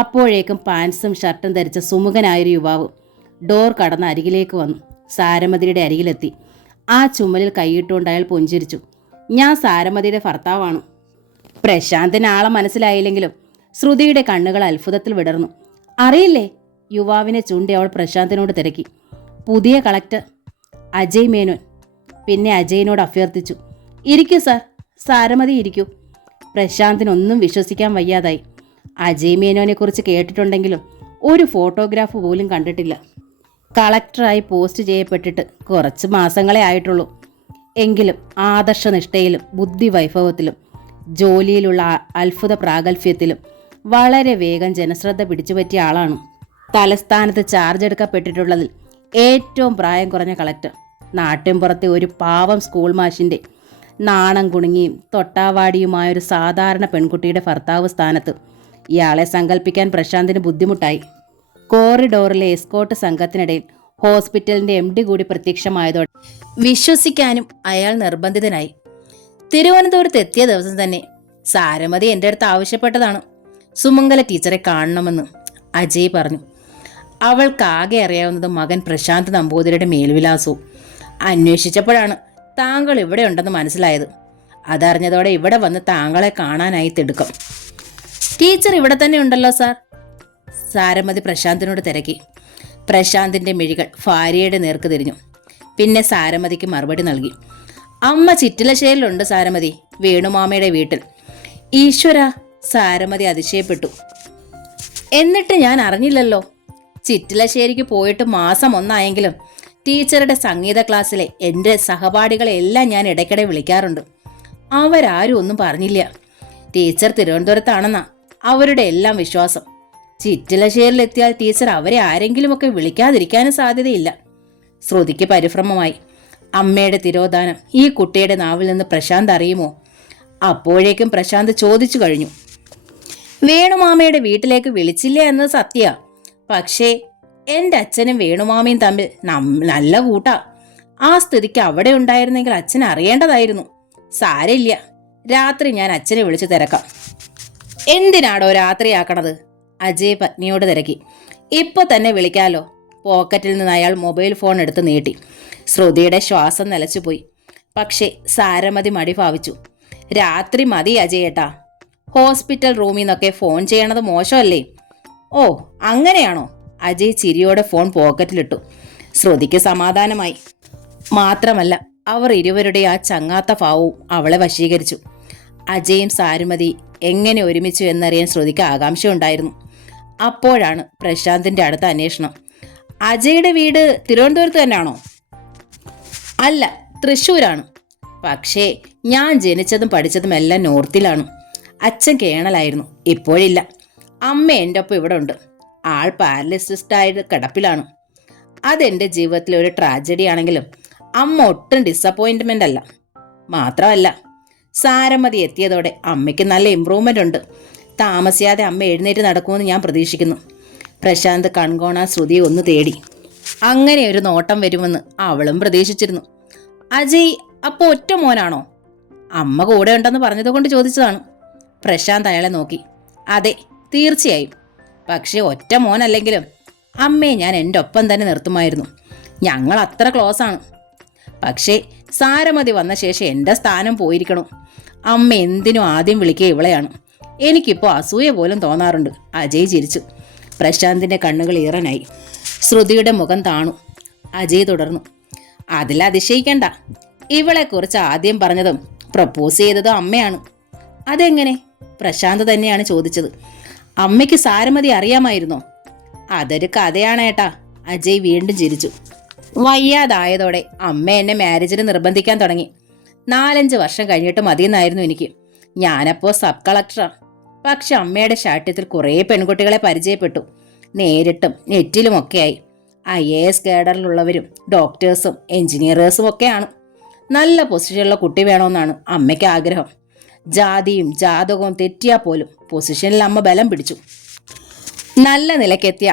അപ്പോഴേക്കും പാൻസും ഷർട്ടും ധരിച്ച സുമുഖനായൊരു യുവാവ് ഡോർ കടന്ന് അരികിലേക്ക് വന്നു. സാരമതിയുടെ അരികിലെത്തി. ആ ചുമലിൽ കൈയിട്ടുകൊണ്ട് അയാൾ പുഞ്ചിരിച്ചു. ഞാൻ സാരമതിയുടെ ഭർത്താവാണ്. പ്രശാന്തിന് ആളെ മനസ്സിലായില്ലെങ്കിലും ശ്രുതിയുടെ കണ്ണുകൾ അത്ഭുതത്തിൽ വിടർന്നു. അറിയില്ലേ? യുവാവിനെ ചൂണ്ടി അവൾ പ്രശാന്തിനോട് തിരക്കി. പുതിയ കളക്ടർ അജയ് മേനോൻ. പിന്നെ അജയിനോട് അഭ്യർത്ഥിച്ചു, ഇരിക്കൂ സാർ. സാരമതി ഇരിക്കൂ. പ്രശാന്തിനൊന്നും വിശ്വസിക്കാൻ വയ്യാതായി. അജയ് മേനോനെ കുറിച്ച് കേട്ടിട്ടുണ്ടെങ്കിലും ഒരു ഫോട്ടോഗ്രാഫ് പോലും കണ്ടിട്ടില്ല. കളക്ടറായി പോസ്റ്റ് ചെയ്യപ്പെട്ടിട്ട് കുറച്ച് മാസങ്ങളെ ആയിട്ടുള്ളൂ. എങ്കിലും ആദർശനിഷ്ഠയിലും ബുദ്ധിവൈഭവത്തിലും ജോലിയിലുള്ള അത്ഭുത പ്രാഗൽഭ്യത്തിലും വളരെ വേഗം ജനശ്രദ്ധ പിടിച്ചുപറ്റിയ ആളാണ്. തലസ്ഥാനത്ത് ചാർജ് എടുക്കപ്പെട്ടിട്ടുള്ളതിൽ ഏറ്റവും പ്രായം കുറഞ്ഞ കളക്ടർ. നാട്ടിൻപുറത്തെ ഒരു പാവം സ്കൂൾ മാഷിൻ്റെ നാണം കുണുങ്ങിയും തൊട്ടാവാടിയുമായൊരു സാധാരണ പെൺകുട്ടിയുടെ ഭർത്താവ് സ്ഥാനത്ത് ഇയാളെ സങ്കല്പിക്കാൻ പ്രശാന്തിന് ബുദ്ധിമുട്ടായി. കോറിഡോറിലെ എസ്കോട്ട് സംഘത്തിനിടയിൽ ഹോസ്പിറ്റലിൻ്റെ MD കൂടി പ്രത്യക്ഷമായതോടെ വിശ്വസിക്കാനും അയാൾ നിർബന്ധിതനായി. തിരുവനന്തപുരത്ത് എത്തിയ ദിവസം തന്നെ സാരമതി എൻ്റെ അടുത്ത് ആവശ്യപ്പെട്ടതാണ് സുമംഗല ടീച്ചറെ കാണണമെന്ന്. അജയ് പറഞ്ഞു. അവൾക്കാകെ അറിയാവുന്നത് മകൻ പ്രശാന്ത് നമ്പൂതിരിയുടെ മേൽവിലാസവും. അന്വേഷിച്ചപ്പോഴാണ് താങ്കൾ ഇവിടെ ഉണ്ടെന്ന് മനസ്സിലായത്. അതറിഞ്ഞതോടെ ഇവിടെ വന്ന് താങ്കളെ കാണാനായി തിടുക്കം. ടീച്ചർ ഇവിടെ തന്നെ ഉണ്ടല്ലോ സാർ. സാരമതി പ്രശാന്തിനോട് തിരക്കി. പ്രശാന്തിൻ്റെ മിഴികൾ ഭാര്യയുടെ നേർക്ക് തിരിഞ്ഞു. പിന്നെ സാരമതിക്ക് മറുപടി നൽകി. അമ്മ ചിറ്റിലശ്ശേരിയിലുണ്ട് സാരമതി, വേണുമാമയുടെ വീട്ടിൽ. ഈശ്വര, സാരമതി അതിശയപ്പെട്ടു. എന്നിട്ട് ഞാൻ അറിഞ്ഞില്ലല്ലോ. ചിറ്റിലശ്ശേരിക്ക് പോയിട്ട് മാസം 1 ആയെങ്കിലും ടീച്ചറുടെ സംഗീത ക്ലാസ്സിലെ എൻ്റെ സഹപാഠികളെല്ലാം ഞാൻ ഇടയ്ക്കിടെ വിളിക്കാറുണ്ട്. അവരാരും ഒന്നും പറഞ്ഞില്ല. ടീച്ചർ തിരുവനന്തപുരത്താണെന്നാ അവരുടെ എല്ലാം വിശ്വാസം. ചിറ്റിലശ്ശേരിയിലെത്തിയാൽ ടീച്ചർ അവരെ ആരെങ്കിലുമൊക്കെ വിളിക്കാതിരിക്കാനും സാധ്യതയില്ല. ശ്രുതിക്ക് പരിഭ്രമമായി. അമ്മയുടെ തിരോധാനം ഈ കുട്ടിയുടെ നാവിൽ നിന്ന് പ്രശാന്ത് അറിയുമോ? അപ്പോഴേക്കും പ്രശാന്ത് ചോദിച്ചു കഴിഞ്ഞു. വേണുമാമയുടെ വീട്ടിലേക്ക് വിളിച്ചില്ല എന്നത് സത്യ. പക്ഷേ എൻ്റെ അച്ഛനും വേണുമാമയും തമ്മിൽ നല്ല കൂട്ടാ. ആ സ്ഥിതിക്ക് അവിടെ ഉണ്ടായിരുന്നെങ്കിൽ അച്ഛൻ അറിയേണ്ടതായിരുന്നു. സാരമില്ല, രാത്രി ഞാൻ അച്ഛനെ വിളിച്ചു തിരക്കാം. എന്തിനാടോ രാത്രിയാക്കണത്? അജയ് പത്നിയോട് തിരക്കി. ഇപ്പൊ തന്നെ വിളിക്കാലോ. പോക്കറ്റിൽ നിന്ന് അയാൾ മൊബൈൽ ഫോൺ എടുത്ത് നീട്ടി. ശ്രുതിയുടെ ശ്വാസം നിലച്ചുപോയി. പക്ഷേ സാരമതി മടി ഭാവിച്ചു. രാത്രി മതി അജയേട്ടാ. ഹോസ്പിറ്റൽ റൂമിൽ നിന്നൊക്കെ ഫോൺ ചെയ്യണത് മോശമല്ലേ? ഓ, അങ്ങനെയാണോ? അജയ് ചിരിയോടെ ഫോൺ പോക്കറ്റിലിട്ടു. ശ്രുതിക്ക് സമാധാനമായി. മാത്രമല്ല, അവർ ഇരുവരുടെ ആ ചങ്ങാത്ത ഭാവവും അവളെ വശീകരിച്ചു. അജയും സാരമതി എങ്ങനെ ഒരുമിച്ചു എന്നറിയാൻ ശ്രുതിക്ക് ആകാംക്ഷയുണ്ടായിരുന്നു. അപ്പോഴാണ് പ്രശാന്തിൻ്റെ അടുത്ത അന്വേഷണം. അജയുടെ വീട് തിരുവനന്തപുരത്ത് തന്നെയാണോ? അല്ല, തൃശ്ശൂരാണ്. പക്ഷേ ഞാൻ ജനിച്ചതും പഠിച്ചതും എല്ലാം നോർത്തിലാണ്. അച്ഛൻ കേണലായിരുന്നു, ഇപ്പോഴില്ല. അമ്മ എൻ്റെ ഒപ്പം ഇവിടെ ഉണ്ട്. ആൾ പാരലിസിസ്റ്റായിട്ട് കിടപ്പിലാണ്. അതെൻ്റെ ജീവിതത്തിലെ ഒരു ട്രാജഡി ആണെങ്കിലും അമ്മ ഒട്ടും ഡിസപ്പോയിൻറ്റ്മെൻ്റ് അല്ല. മാത്രമല്ല, സാരമതി എത്തിയതോടെ അമ്മയ്ക്ക് നല്ല ഇമ്പ്രൂവ്മെൻ്റ് ഉണ്ട്. താമസിയാതെ അമ്മ എഴുന്നേറ്റ് നടക്കുമെന്ന് ഞാൻ പ്രതീക്ഷിക്കുന്നു. പ്രശാന്ത് കൺകോണ ശ്രുതിയെ ഒന്ന് തേടി. അങ്ങനെ ഒരു നോട്ടം വരുമെന്ന് അവളും പ്രതീക്ഷിച്ചിരുന്നു. അജയ് അപ്പോൾ ഒറ്റ മോനാണോ? അമ്മ കൂടെ ഉണ്ടെന്ന് പറഞ്ഞതുകൊണ്ട് ചോദിച്ചതാണ്. പ്രശാന്ത് അയാളെ നോക്കി. അതെ, തീർച്ചയായും. പക്ഷേ ഒറ്റ മോനല്ലെങ്കിലും അമ്മയെ ഞാൻ എൻ്റെ ഒപ്പം തന്നെ നിർത്തുമായിരുന്നു. ഞങ്ങൾ അത്ര ക്ലോസ് ആണ്. പക്ഷേ സാരമതി വന്ന ശേഷം എൻ്റെ സ്ഥാനം പോയിരിക്കണു. അമ്മ എന്തിനും ആദ്യം വിളിക്കുക ഇവളെയാണ്. എനിക്കിപ്പോൾ അസൂയ പോലും തോന്നാറുണ്ട്. അജയ് ചിരിച്ചു. പ്രശാന്തിൻ്റെ കണ്ണുകൾ ഈറനായി. ശ്രുതിയുടെ മുഖം താണു. അജയ് തുടർന്നു. അതിൽ അതിശയിക്കണ്ട. ഇവളെക്കുറിച്ച് ആദ്യം പറഞ്ഞതും പ്രപ്പോസ് ചെയ്തതും അമ്മയാണ്. അതെങ്ങനെ? പ്രശാന്ത് തന്നെയാണ് ചോദിച്ചത്. അമ്മയ്ക്ക് സാരമതി അറിയാമായിരുന്നോ? അതൊരു കഥയാണേട്ടാ. അജയ് വീണ്ടും ചിരിച്ചു. വയ്യാതായതോടെ അമ്മ എന്നെ മാരേജിന് നിർബന്ധിക്കാൻ തുടങ്ങി. 4-5 വർഷം കഴിഞ്ഞിട്ട് മതിയെന്നായിരുന്നു എനിക്ക്. ഞാനപ്പോൾ സബ് കളക്ടറാണ്. പക്ഷെ അമ്മയുടെ ശാഠ്യത്തിൽ കുറേ പെൺകുട്ടികളെ പരിചയപ്പെട്ടു. നേരിട്ടും നെറ്റിലുമൊക്കെയായി. IAS കേഡറിലുള്ളവരും ഡോക്ടേഴ്സും എഞ്ചിനീയേഴ്സും ഒക്കെയാണ്. നല്ല പൊസിഷനിലുള്ള കുട്ടി വേണമെന്നാണ് അമ്മയ്ക്ക് ആഗ്രഹം. ജാതിയും ജാതകവും തെറ്റിയാൽ പോലും പൊസിഷനിൽ അമ്മ ബലം പിടിച്ചു. നല്ല നിലയ്ക്കെത്തിയ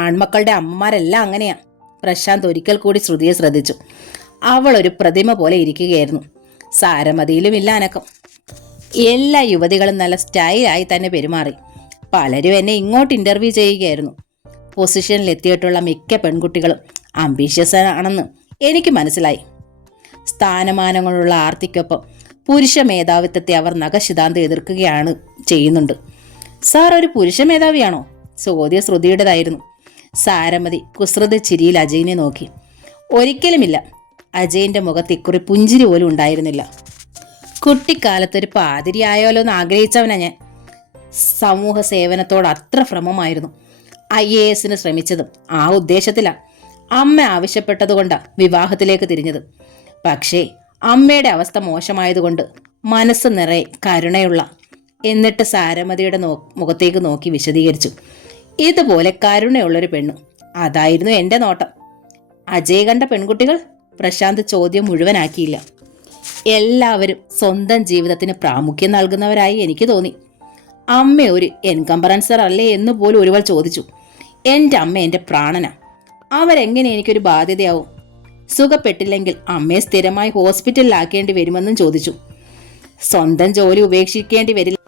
ആൺമക്കളുടെ അമ്മമാരെല്ലാം അങ്ങനെയാ. പ്രശാന്ത് ഒരിക്കൽ കൂടി ശ്രുതിയെ ശ്രദ്ധിച്ചു. അവൾ ഒരു പ്രതിമ പോലെ ഇരിക്കുകയായിരുന്നു. സാരമതിയിലും ഇല്ല അനക്കം. എല്ലാ യുവതികളും നല്ല സ്റ്റൈലായി തന്നെ പെരുമാറി. പലരും എന്നെ ഇങ്ങോട്ട് ഇന്റർവ്യൂ ചെയ്യുകയായിരുന്നു. പൊസിഷനിൽ എത്തിയിട്ടുള്ള മിക്ക പെൺകുട്ടികളും അംബീഷ്യസ് ആണെന്ന് എനിക്ക് മനസ്സിലായി. സ്ഥാനമാനങ്ങളുള്ള ആർത്തിക്കൊപ്പം പുരുഷ മേധാവിത്വത്തെ അവർ നഖശിതാന്തം എതിർക്കുകയാണ് ചെയ്യുന്നുണ്ട്. സാർ ഒരു പുരുഷ മേധാവിയാണോ? ചോദ്യം ശ്രുതിയുടേതായിരുന്നു. സാരമതി കുസൃത ചിരിയിൽ അജയിനെ നോക്കി. ഒരിക്കലുമില്ല. അജയിന്റെ മുഖത്ത് ഇക്കുറി പുഞ്ചിരി പോലും ഉണ്ടായിരുന്നില്ല. കുട്ടിക്കാലത്തൊരു പാതിരിയായാലോ എന്ന് ആഗ്രഹിച്ചവനാ ഞാൻ. സമൂഹ സേവനത്തോട് അത്ര ഭ്രമമായിരുന്നു. IASന് ശ്രമിച്ചതും ആ ഉദ്ദേശത്തിലാ. അമ്മ ആവശ്യപ്പെട്ടതുകൊണ്ടാണ് വിവാഹത്തിലേക്ക് തിരിഞ്ഞത്. പക്ഷേ അമ്മയുടെ അവസ്ഥ മോശമായതുകൊണ്ട് മനസ്സ് നിറയെ കരുണയുള്ള. എന്നിട്ട് സാരമതിയുടെ മുഖത്തേക്ക് നോക്കി വിശദീകരിച്ചു. ഇതുപോലെ കരുണയുള്ളൊരു പെണ്ണു, അതായിരുന്നു എൻ്റെ നോട്ടം. അജയ് കണ്ട പെൺകുട്ടികൾ? പ്രശാന്ത് ചോദ്യം മുഴുവനാക്കിയില്ല. എല്ലാവരും സ്വന്തം ജീവിതത്തിന് പ്രാമുഖ്യം നൽകുന്നവരായി എനിക്ക് തോന്നി. അമ്മ ഒരു എൻകംബറൻസർ അല്ലേ എന്ന് പോലും ഒരുവൾ ചോദിച്ചു. എൻ്റെ അമ്മ എൻ്റെ പ്രാണനാ. അവരെങ്ങനെ എനിക്കൊരു ബാധ്യതയാവും? സുഖപ്പെട്ടില്ലെങ്കിൽ അമ്മയെ സ്ഥിരമായി ഹോസ്പിറ്റലിലാക്കേണ്ടി വരുമെന്നും ചോദിച്ചു. സ്വന്തം ജോലി ഉപേക്ഷിക്കേണ്ടി വരില്ല.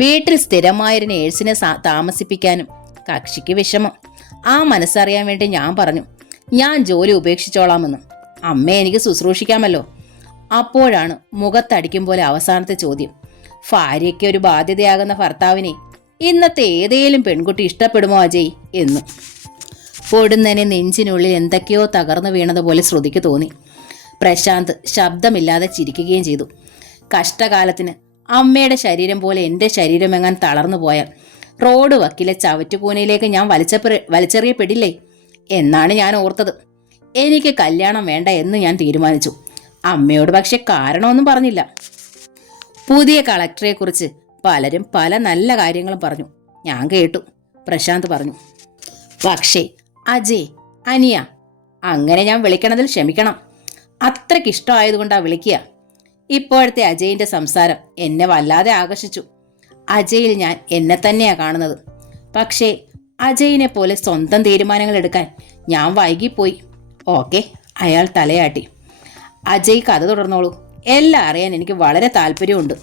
വീട്ടിൽ സ്ഥിരമായൊരു നേഴ്സിനെ താമസിപ്പിക്കാനും കക്ഷിക്ക് വിഷമം. ആ മനസ്സറിയാൻ വേണ്ടി ഞാൻ പറഞ്ഞു, ഞാൻ ജോലി ഉപേക്ഷിച്ചോളാമെന്ന്. അമ്മയെ എനിക്ക് ശുശ്രൂഷിക്കാമല്ലോ. അപ്പോഴാണ് മുഖത്തടിക്കും പോലെ അവസാനത്തെ ചോദ്യം. ഭാര്യയ്ക്ക് ഒരു ബാധ്യതയാകുന്ന ഭർത്താവിനെ ഇന്നത്തെ ഏതേലും പെൺകുട്ടി ഇഷ്ടപ്പെടുമോ അജയ് എന്ന്. പൊടുന്നനെ നെഞ്ചിനുള്ളിൽ എന്തൊക്കെയോ തകർന്നു വീണതുപോലെ ശ്രുതിക്ക് തോന്നി. പ്രശാന്ത് ശബ്ദമില്ലാതെ ചിരിക്കുകയും ചെയ്തു. കഷ്ടകാലത്തിന് അമ്മയുടെ ശരീരം പോലെ എൻ്റെ ശരീരമെങ്ങാൻ തളർന്നു പോയാൽ റോഡ് വക്കിലെ ചവറ്റുകൂനയിലേക്ക് ഞാൻ വലിച്ചെറിയപ്പെടില്ലേ എന്നാണ് ഞാൻ ഓർത്തത്. എനിക്ക് കല്യാണം വേണ്ട എന്ന് ഞാൻ തീരുമാനിച്ചു. അമ്മയോട് പക്ഷെ കാരണമൊന്നും പറഞ്ഞില്ല. പുതിയ കളക്ടറെക്കുറിച്ച് പലരും പല നല്ല കാര്യങ്ങളും പറഞ്ഞു. ഞാൻ കേട്ടു. പ്രശാന്ത് പറഞ്ഞു. പക്ഷേ അജയ്, അനിയ, അങ്ങനെ ഞാൻ വിളിക്കണതിൽ ക്ഷമിക്കണം. അത്രയ്ക്ക് ഇഷ്ടമായതുകൊണ്ടാണ് വിളിക്കുക. ഇപ്പോഴത്തെ അജയിൻ്റെ സംസാരം എന്നെ വല്ലാതെ ആകർഷിച്ചു. അജയിൽ ഞാൻ എന്നെ തന്നെയാണ് കാണുന്നത്. പക്ഷേ അജയിനെ പോലെ സ്വന്തം തീരുമാനങ്ങൾ എടുക്കാൻ ഞാൻ വൈകിപ്പോയി. ഓക്കെ, അയാൾ തലയാട്ടി. അജയ് കഥ തുടർന്നോളൂ. എല്ലാം അറിയാൻ എനിക്ക് വളരെ താല്പര്യമുണ്ട്.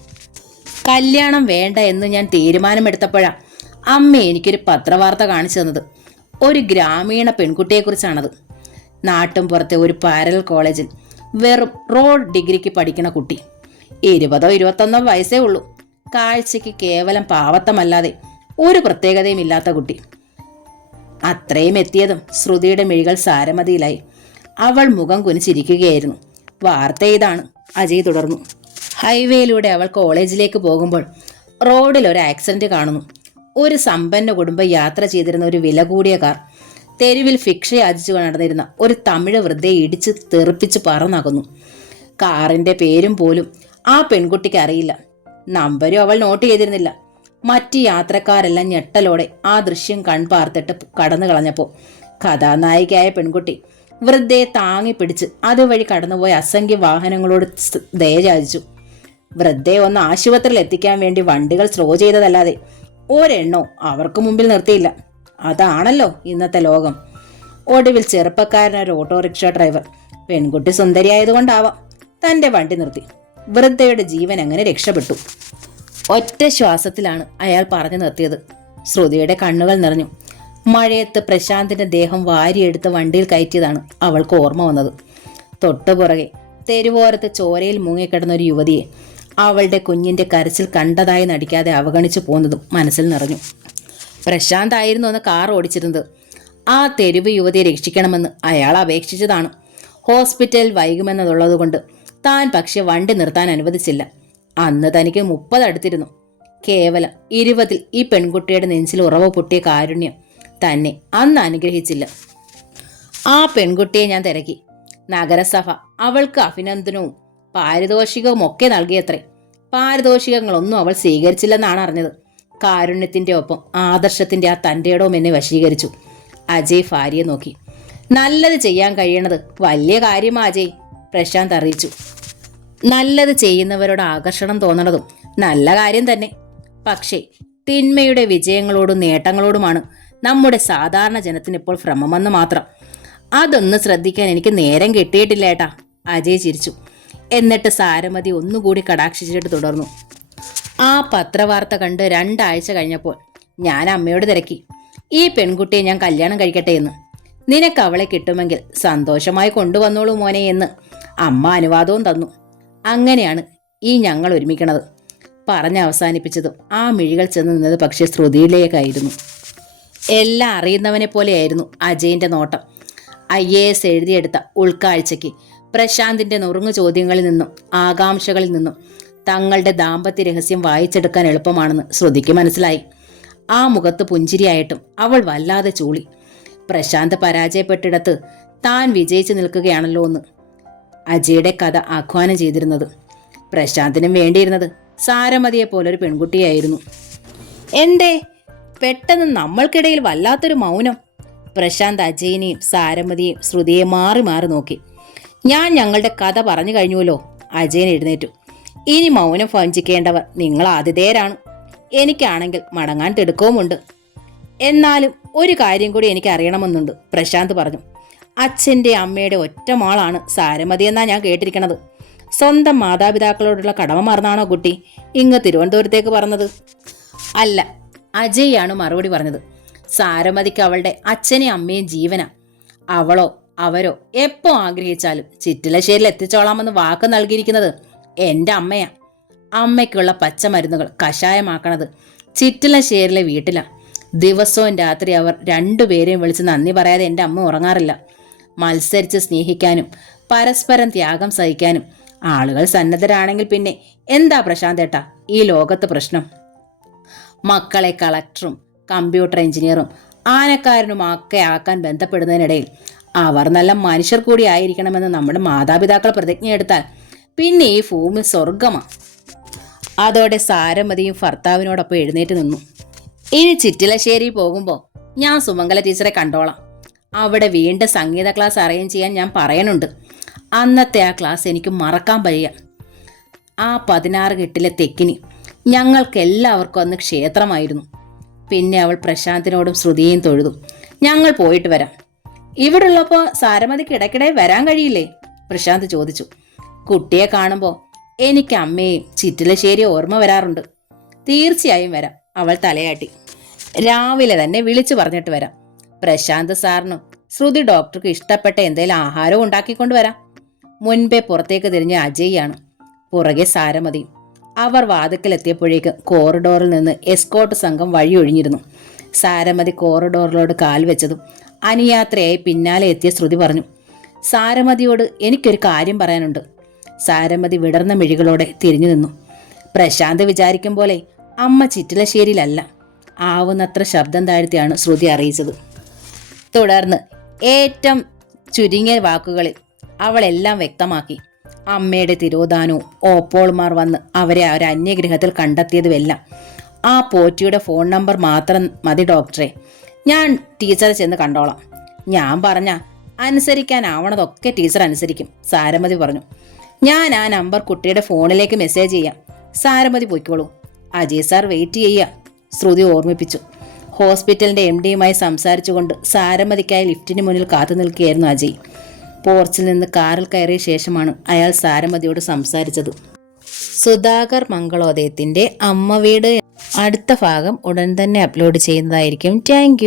കല്യാണം വേണ്ട എന്ന് ഞാൻ തീരുമാനമെടുത്തപ്പോഴാണ് അമ്മ എനിക്കൊരു പത്രവാർത്ത കാണിച്ചു തന്നത്. ഒരു ഗ്രാമീണ പെൺകുട്ടിയെക്കുറിച്ചാണത്. നാട്ടും പുറത്തെ ഒരു പാരലൽ കോളേജിൽ വെറും റോഡ് ഡിഗ്രിക്ക് പഠിക്കുന്ന കുട്ടി. 20-21 വയസ്സേ ഉള്ളൂ. കാഴ്ചയ്ക്ക് കേവലം പാവത്തമല്ലാതെ ഒരു പ്രത്യേകതയും ഇല്ലാത്ത കുട്ടി. അത്രയും എത്തിയതും ശ്രുതിയുടെ മിഴികൾ സാരമതിയിലായി. അവൾ മുഖം കുനിച്ചിരിക്കുകയായിരുന്നു. വാർത്ത ഇതാണ്. അജയ് തുടർന്നു. ഹൈവേയിലൂടെ അവൾ കോളേജിലേക്ക് പോകുമ്പോൾ റോഡിൽ ഒരു ആക്സിഡന്റ് കാണുന്നു. ഒരു സമ്പന്ന കുടുംബം യാത്ര ചെയ്തിരുന്ന ഒരു വില കൂടിയ കാർ തെരുവിൽ ഭിക്ഷ യാചിച്ചു നടന്നിരുന്ന ഒരു തമിഴ് വൃദ്ധയെ ഇടിച്ച് തെറിപ്പിച്ച് പറന്നകുന്നു. കാറിന്റെ പേരും പോലും ആ പെൺകുട്ടിക്ക് അറിയില്ല. നമ്പരും അവൾ നോട്ട് ചെയ്തിരുന്നില്ല. മറ്റ് യാത്രക്കാരെല്ലാം ഞെട്ടലോടെ ആ ദൃശ്യം കൺപാർത്തിട്ട് കടന്നു കളഞ്ഞപ്പോൾ കഥാനായികയായ പെൺകുട്ടി വൃദ്ധയെ താങ്ങി പിടിച്ച് അതുവഴി കടന്നുപോയ അസംഖ്യ വാഹനങ്ങളോട് ദയ യാചിച്ചു. വൃദ്ധയെ ഒന്ന് ആശുപത്രിയിൽ എത്തിക്കാൻ വേണ്ടി വണ്ടികൾ സ്ലോ ചെയ്തതല്ലാതെ ഒരെണ്ണോ അവർക്ക് മുമ്പിൽ നിർത്തിയില്ല. അതാണല്ലോ ഇന്നത്തെ ലോകം. ഒടുവിൽ ചെറുപ്പക്കാരനൊരു ഓട്ടോറിക്ഷ ഡ്രൈവർ പെൺകുട്ടി സുന്ദരിയായതുകൊണ്ടാവാം തൻ്റെ വണ്ടി നിർത്തി. വൃദ്ധയുടെ ജീവൻ അങ്ങനെ രക്ഷപ്പെട്ടു. ഒറ്റ ശ്വാസത്തിലാണ് അയാൾ പറഞ്ഞു നിർത്തിയത്. ശ്രുതിയുടെ കണ്ണുകൾ നിറഞ്ഞു. മഴയത്ത് പ്രശാന്തിന്റെ ദേഹം വാരിയെടുത്ത് വണ്ടിയിൽ കയറ്റിയതാണ് അവൾക്ക് ഓർമ്മ വന്നത്. തൊട്ടുപുറകെ തെരുവോരത്ത് ചോരയിൽ മുങ്ങിക്കിടന്ന ഒരു യുവതിയെ അവളുടെ കുഞ്ഞിന്റെ കരച്ചിൽ കണ്ടതായി നടിക്കാതെ അവഗണിച്ചു പോകുന്നതും മനസ്സിൽ നിറഞ്ഞു. പ്രശാന്ത് ആയിരുന്നു അന്ന് കാർ ഓടിച്ചിരുന്നത്. ആ തെരുവ് യുവതിയെ രക്ഷിക്കണമെന്ന് അയാൾ അപേക്ഷിച്ചതാണ്. ഹോസ്പിറ്റലിൽ വൈകുമെന്നതുള്ളതുകൊണ്ട് താൻ പക്ഷെ വണ്ടി നിർത്താൻ അനുവദിച്ചില്ല. അന്ന് തനിക്ക് 30 അടുത്തിരുന്നു. കേവലം 20 ഈ പെൺകുട്ടിയുടെ നെഞ്ചിൽ ഉറവ് പൊട്ടിയ കാരുണ്യം തന്നെ അന്ന് അനുഗ്രഹിച്ചില്ല. ആ പെൺകുട്ടിയെ ഞാൻ തിരക്കി. നഗരസഭ അവൾക്ക് അഭിനന്ദനവും പാരിതോഷികവും ഒക്കെ നൽകിയത്രേ. പാരിതോഷികങ്ങളൊന്നും അവൾ സ്വീകരിച്ചില്ലെന്നാണ് അറിഞ്ഞത്. കാരുണ്യത്തിന്റെ ഒപ്പം ആദർശത്തിന്റെ ആ തൻ്റെടവും എന്നെ വശീകരിച്ചു. അജയ് ഭാര്യയെ നോക്കി. നല്ലത് ചെയ്യാൻ കഴിയണത് വലിയ കാര്യമാ അജയ്, പ്രശാന്ത് അറിയിച്ചു. നല്ലത് ചെയ്യുന്നവരോട് ആകർഷണം തോന്നണതും നല്ല കാര്യം തന്നെ. പക്ഷേ തിന്മയുടെ വിജയങ്ങളോടും നേട്ടങ്ങളോടുമാണ് നമ്മുടെ സാധാരണ ജനത്തിന് ഇപ്പോൾ ഭ്രമമെന്ന് മാത്രം. അതൊന്ന് ശ്രദ്ധിക്കാൻ എനിക്ക് നേരം കിട്ടിയിട്ടില്ല ഏട്ടാ, അജയ് ചിരിച്ചു. എന്നിട്ട് സാരമതി ഒന്നുകൂടി കടാക്ഷിച്ചിട്ട് തുടർന്നു. ആ പത്രവാർത്ത കണ്ട് 2 ആഴ്ച കഴിഞ്ഞപ്പോൾ ഞാൻ അമ്മയോട് തിരക്കി, ഈ പെൺകുട്ടിയെ ഞാൻ കല്യാണം കഴിക്കട്ടെ എന്ന്. നിനക്ക് അവളെ കിട്ടുമെങ്കിൽ സന്തോഷമായി കൊണ്ടുവന്നോളൂ മോനെ എന്ന് അമ്മ അനുവാദവും തന്നു. അങ്ങനെയാണ് ഈ ഞങ്ങൾ ഒരുമിക്കണത്. പറഞ്ഞ് അവസാനിപ്പിച്ചതും ആ മിഴികൾ ചെന്ന് നിന്നത് പക്ഷേ ശ്രുതിയിലേക്കായിരുന്നു. എല്ലാം അറിയുന്നവനെ പോലെയായിരുന്നു അജയിന്റെ നോട്ടം. IAS എഴുതിയെടുത്ത ഉൾക്കാഴ്ചയ്ക്ക് പ്രശാന്തിന്റെ നുറുങ്ങു ചോദ്യങ്ങളിൽ നിന്നും ആകാംക്ഷകളിൽ നിന്നും തങ്ങളുടെ ദാമ്പത്യ രഹസ്യം വായിച്ചെടുക്കാൻ എളുപ്പമാണെന്ന് ശ്രുതിക്ക് മനസ്സിലായി. ആ മുഖത്ത് പുഞ്ചിരിയായിട്ടും അവൾ വല്ലാതെ ചൂളി. പ്രശാന്ത് പരാജയപ്പെട്ടിടത്ത് താൻ വിജയിച്ചു നിൽക്കുകയാണല്ലോ എന്ന് അജയുടെ കഥ ആഹ്വാനം ചെയ്തിരുന്നത്. പ്രശാന്തിനും വേണ്ടിയിരുന്നത് സാരമതിയെ പോലൊരു പെൺകുട്ടിയായിരുന്നു. എന്തേ പെട്ടെന്ന് നമ്മൾക്കിടയിൽ വല്ലാത്തൊരു മൗനം? പ്രശാന്ത് അജയിനെയും സാരമതിയെയും ശ്രുതിയെ മാറി മാറി നോക്കി. ഞാൻ ഞങ്ങളുടെ കഥ പറഞ്ഞു കഴിഞ്ഞുവല്ലോ. അജയൻ എഴുന്നേറ്റു. ഇനി മൗനം ഭഞ്ചിക്കേണ്ടവർ നിങ്ങൾ ആതിഥേയരാണ്. എനിക്കാണെങ്കിൽ മടങ്ങാൻ തിടുക്കവുമുണ്ട്. എന്നാലും ഒരു കാര്യം കൂടി എനിക്ക് അറിയണമെന്നുണ്ട്, പ്രശാന്ത് പറഞ്ഞു. അച്ഛൻ്റെ അമ്മയുടെ ഒറ്റമാളാണ് സാരമതി എന്നാ ഞാൻ കേട്ടിരിക്കണത്. സ്വന്തം മാതാപിതാക്കളോടുള്ള കടമ മറന്നാണോ കുട്ടി ഇങ്ങ് തിരുവനന്തപുരത്തേക്ക് പറഞ്ഞത്? അല്ല, അജയാണ് മറുപടി പറഞ്ഞത്. സാരമതിക്ക് അവളുടെ അച്ഛനെയും അമ്മയും ജീവനാ. അവളോ അവരോ എപ്പോ ആഗ്രഹിച്ചാലും ചിറ്റിലശ്ശേരിയിൽ എത്തിച്ചോളാമെന്ന് വാക്ക് നൽകിയിരിക്കുന്നത് എൻ്റെ അമ്മയാ. അമ്മയ്ക്കുള്ള പച്ചമരുന്നുകൾ കഷായമാക്കണത് ചിറ്റിലശ്ശേരിയിലെ വീട്ടിലാ. ദിവസവും രാത്രി അവർ 2 പേരെയും വിളിച്ച് നന്ദി പറയാതെ എൻ്റെ അമ്മ ഉറങ്ങാറില്ല. മത്സരിച്ച് സ്നേഹിക്കാനും പരസ്പരം ത്യാഗം സഹിക്കാനും ആളുകൾ സന്നദ്ധരാണെങ്കിൽ പിന്നെ എന്താ പ്രശാന്തേട്ടാ ഈ ലോകത്ത് പ്രശ്നം? മക്കളെ കളക്ടറും കമ്പ്യൂട്ടർ എഞ്ചിനീയറും ആനക്കാരനുമൊക്കെ ആക്കാൻ ബന്ധപ്പെടുന്നതിനിടയിൽ അവർ നല്ല മനുഷ്യർ കൂടി ആയിരിക്കണമെന്ന് നമ്മുടെ മാതാപിതാക്കൾ പ്രതിജ്ഞയെടുത്താൽ പിന്നെ ഈ ഭൂമി സ്വർഗമാ. അതോടെ സാരമതിയും ഭർത്താവിനോടൊപ്പം എഴുന്നേറ്റ് നിന്നു. ഇനി ചിറ്റിലശ്ശേരി പോകുമ്പോൾ ഞാൻ സുമംഗല ടീച്ചറെ കണ്ടോളാം. അവിടെ വീണ്ടും സംഗീത ക്ലാസ് അറേഞ്ച് ചെയ്യാൻ ഞാൻ പറയണുണ്ട്. അന്നത്തെ ആ ക്ലാസ് എനിക്ക് മറക്കാൻ വയ്യ. ആ 16 കെട്ടിലെ തെക്കിനി ഞങ്ങൾക്കെല്ലാവർക്കും അന്ന് ക്ഷേത്രമായിരുന്നു. പിന്നെ അവൾ പ്രശാന്തിനോടും ശ്രുതിയെയും തൊഴുതു. ഞങ്ങൾ പോയിട്ട് വരാം. ഇവിടെ ഉള്ളപ്പോൾ സാരമതിക്ക് ഇടയ്ക്കിടെ വരാൻ കഴിയില്ലേ? പ്രശാന്ത് ചോദിച്ചു. കുട്ടിയെ കാണുമ്പോൾ എനിക്ക് അമ്മയെയും ചിറ്റിലശ്ശേരി ഓർമ്മ വരാറുണ്ട്. തീർച്ചയായും വരാം, അവൾ തലയാട്ടി. രാവിലെ തന്നെ വിളിച്ചു പറഞ്ഞിട്ട് വരാം. പ്രശാന്ത് സാറിനും ശ്രുതി ഡോക്ടർക്ക് ഇഷ്ടപ്പെട്ട എന്തെങ്കിലും ആഹാരവും ഉണ്ടാക്കിക്കൊണ്ട് വരാം. മുൻപേ പുറത്തേക്ക് തിരിഞ്ഞ അജയ്യാണ്, പുറകെ സാരമതിയും. അവർ വാതിക്കലെത്തിയപ്പോഴേക്കും കോറിഡോറിൽ നിന്ന് എസ്കോർട്ട് സംഘം വഴിയൊഴിഞ്ഞിരുന്നു. സാരമതി കോറിഡോറിലോട് കാൽ വെച്ചതും അനുയാത്രയായി പിന്നാലെ എത്തിയ ശ്രുതി പറഞ്ഞു, സാരമതിയോട് എനിക്കൊരു കാര്യം പറയാനുണ്ട്. സാരമതി വിടർന്ന മിഴികളോടെ തിരിഞ്ഞു നിന്നു. പ്രശാന്ത് വിചാരിക്കും പോലെ അമ്മ ചിറ്റിലശ്ശേരിയിലല്ല. ആവുന്നത്ര ശബ്ദം താഴ്ത്തിയാണ് ശ്രുതി അറിയിച്ചത്. തുടർന്ന് ഏറ്റവും ചുരുങ്ങിയ വാക്കുകളിൽ അവളെല്ലാം വ്യക്തമാക്കി. അമ്മയുടെ തിരോധാനവും ഓപ്പോൾമാർ വന്ന് അവരെ ഒരു അന്യഗ്രഹത്തിൽ കണ്ടെത്തിയതുമെല്ലാം. ആ പോറ്റിയുടെ ഫോൺ നമ്പർ മാത്രം മതി ഡോക്ടറെ. ഞാൻ ടീച്ചറെ ചെന്ന് കണ്ടോളാം. ഞാൻ പറഞ്ഞ അനുസരിക്കാനാവണതൊക്കെ ടീച്ചർ അനുസരിക്കും, സാരമതി പറഞ്ഞു. ഞാൻ ആ നമ്പർ കുട്ടിയുടെ ഫോണിലേക്ക് മെസ്സേജ് ചെയ്യാം. സാരമതി പൊയ്ക്കോളൂ, അജയ് സാർ വെയിറ്റ് ചെയ്യുക, ശ്രുതി ഓർമ്മിപ്പിച്ചു. ഹോസ്പിറ്റലിന്റെ MD-യുമായി സംസാരിച്ചുകൊണ്ട് സാരമതിക്കായി ലിഫ്റ്റിന് മുന്നിൽ കാത്തു നിൽക്കുകയായിരുന്നു അജയ്. പോർച്ചിൽ നിന്ന് കാറിൽ കയറിയ ശേഷമാണ് അയാൾ സാരമതിയോട് സംസാരിച്ചത്. സുധാകർ മംഗളോദയത്തിന്റെ അമ്മ വീട് അടുത്ത ഭാഗം ഉടൻ തന്നെ അപ്ലോഡ് ചെയ്യുന്നതായിരിക്കും. താങ്ക്